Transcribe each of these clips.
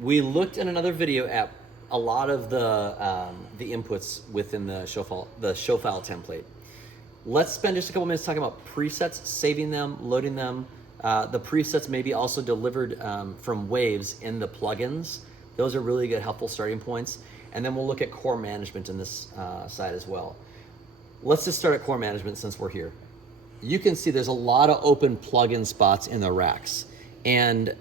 we looked in another video at a lot of the inputs within the show file template. Let's spend just a couple minutes talking about presets, saving them, loading them. The presets may be also delivered from waves in the plugins. Those are really good, helpful starting points. And then we'll look at core management in this side as well. Let's just start at core management since we're here. You can see there's a lot of open plugin spots in the racks. And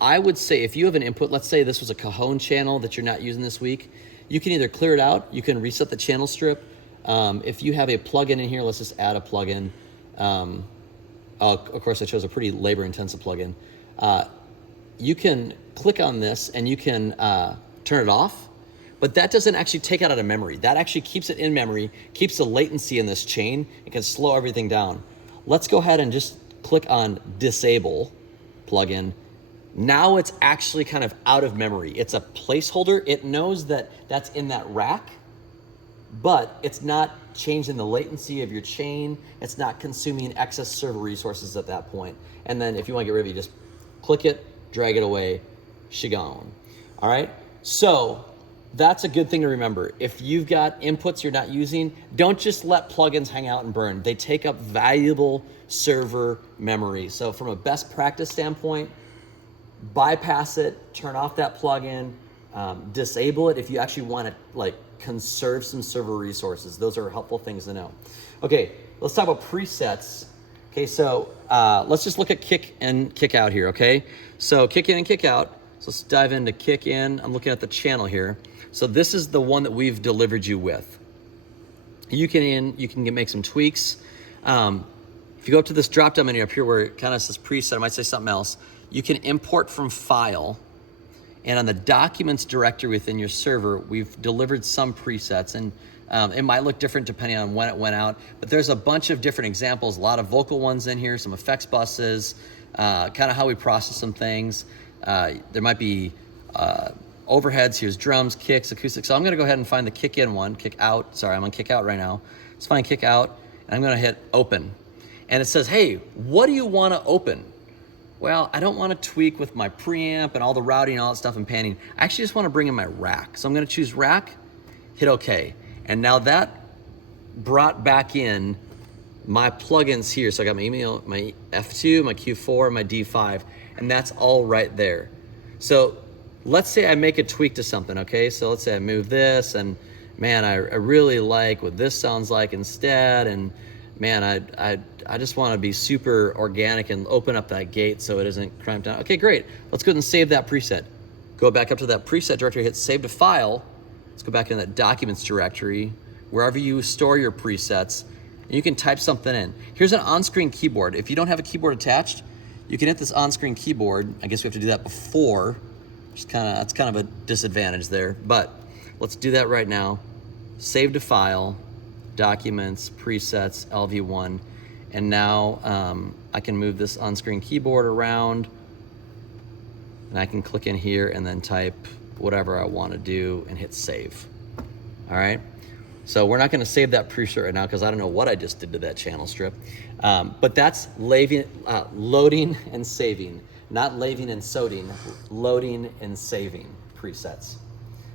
I would say if you have an input, let's say this was a Cajon channel that you're not using this week, you can either clear it out, you can reset the channel strip. If you have a plugin in here, let's just add a plugin. Of course, I chose a pretty labor-intensive plugin. You can click on this and you can turn it off, but that doesn't actually take it out of memory. That actually keeps it in memory, keeps the latency in this chain, and can slow everything down. Let's go ahead and just click on disable plugin. Now it's actually kind of out of memory. It's a placeholder. It knows that that's in that rack, but it's not changing the latency of your chain. It's not consuming excess server resources at that point. And then if you want to get rid of it, you just click it, drag it away, gone. All right, so that's a good thing to remember. If you've got inputs you're not using, don't just let plugins hang out and burn. They take up valuable server memory. So from a best practice standpoint, bypass it, turn off that plugin, disable it if you actually want to conserve some server resources. Those are helpful things to know. Okay, let's talk about presets. Okay, so let's just look at kick and kick out here, okay? So kick in and kick out. So let's dive into kick in. I'm looking at the channel here. So this is the one that we've delivered you with. You can make some tweaks. If you go up to this drop-down menu up here where it kind of says preset, I might say something else. You can import from file. And on the documents directory within your server, we've delivered some presets, and it might look different depending on when it went out, but there's a bunch of different examples, a lot of vocal ones in here, some effects buses, kind of how we process some things. There might be overheads, here's drums, kicks, acoustics. So I'm gonna go ahead and find the kick in one, kick out. Sorry, I'm on kick out right now. Let's find kick out, and I'm gonna hit open. And it says, hey, what do you wanna open? Well, I don't want to tweak with my preamp and all the routing and all that stuff and panning. I actually just want to bring in my rack. So I'm going to choose rack, hit OK. And now that brought back in my plugins here. So I got my F2, my Q4, my D5, and that's all right there. So let's say I make a tweak to something, okay? So let's say I move this, and man, I really like what this sounds like instead, and man, I just want to be super organic and open up that gate so it isn't cramped down. Okay, great. Let's go ahead and save that preset. Go back up to that preset directory, hit save to file. Let's go back in that documents directory, wherever you store your presets, and you can type something in. Here's an on-screen keyboard. If you don't have a keyboard attached, you can hit this on-screen keyboard. I guess we have to do that before. That's kind of a disadvantage there, but let's do that right now. Save to file. Documents, presets, LV1, and now I can move this on-screen keyboard around, and I can click in here and then type whatever I want to do and hit save. All right, so we're not going to save that preset right now because I don't know what I just did to that channel strip, but that's loading and saving, not laving and soding, loading and saving presets.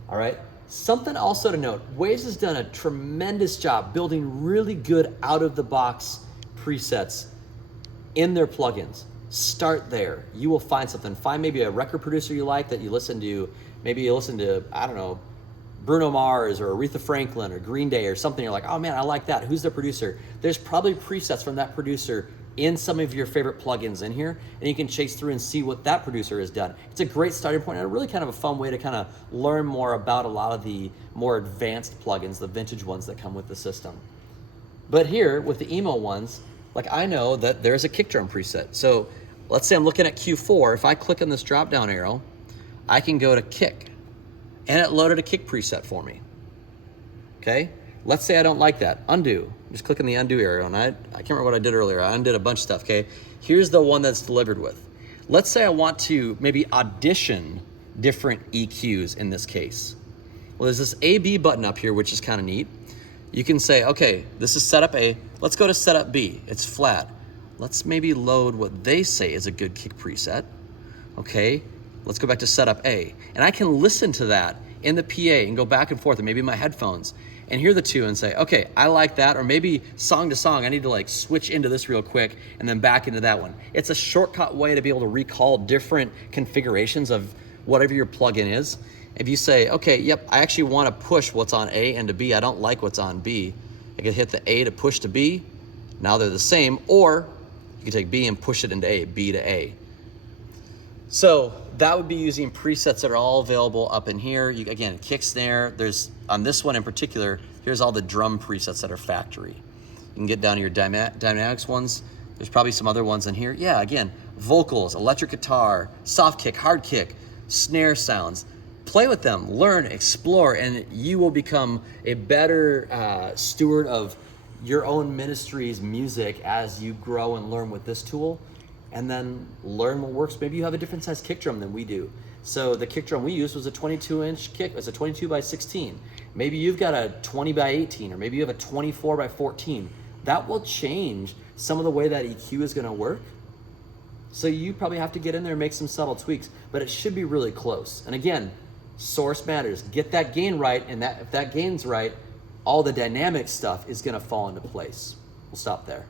All right. Something also to note, Waves has done a tremendous job building really good out-of-the-box presets in their plugins. Start there. You will find something. Find maybe a record producer you like that you listen to. Maybe you listen to, I don't know, Bruno Mars or Aretha Franklin or Green Day or something. You're like, oh man, I like that. Who's the producer? There's probably presets from that producer in some of your favorite plugins in here, and you can chase through and see what that producer has done. It's a great starting point and a really kind of a fun way to kind of learn more about a lot of the more advanced plugins, the vintage ones that come with the system. But here with the emo ones, like I know that there's a kick drum preset. So let's say I'm looking at Q4. If I click on this drop down arrow, I can go to kick, and it loaded a kick preset for me. Okay. Let's say I don't like that. Undo. Just click on the undo arrow, and I can't remember what I did earlier. I undid a bunch of stuff, okay? Here's the one that's delivered with. Let's say I want to maybe audition different EQs in this case. Well, there's this A-B button up here, which is kind of neat. You can say, okay, this is setup A. Let's go to setup B. It's flat. Let's maybe load what they say is a good kick preset. Okay, Let's go back to setup A. And I can listen to that in the PA and go back and forth, and maybe my headphones, and hear the two and say, okay, I like that, or maybe song to song, I need to like switch into this real quick and then back into that one. It's a shortcut way to be able to recall different configurations of whatever your plugin is. If you say, okay, yep, I actually want to push what's on A into B, I don't like what's on B, I can hit the A to push to B, now they're the same, or you can take B and push it into A, B to A. So that would be using presets that are all available up in here. Again, kick, snare, there's, on this one in particular, here's all the drum presets that are factory. You can get down to your dynamics ones. There's probably some other ones in here. Yeah, again, vocals, electric guitar, soft kick, hard kick, snare sounds. Play with them, learn, explore, and you will become a better steward of your own ministry's music as you grow and learn with this tool. And then learn what works. Maybe you have a different size kick drum than we do. So the kick drum we used was a 22-inch kick. It was a 22 by 16. Maybe you've got a 20 by 18, or maybe you have a 24 by 14. That will change some of the way that EQ is gonna work. So you probably have to get in there and make some subtle tweaks, but it should be really close. And again, source matters. Get that gain right, and if that gain's right, all the dynamic stuff is gonna fall into place. We'll stop there.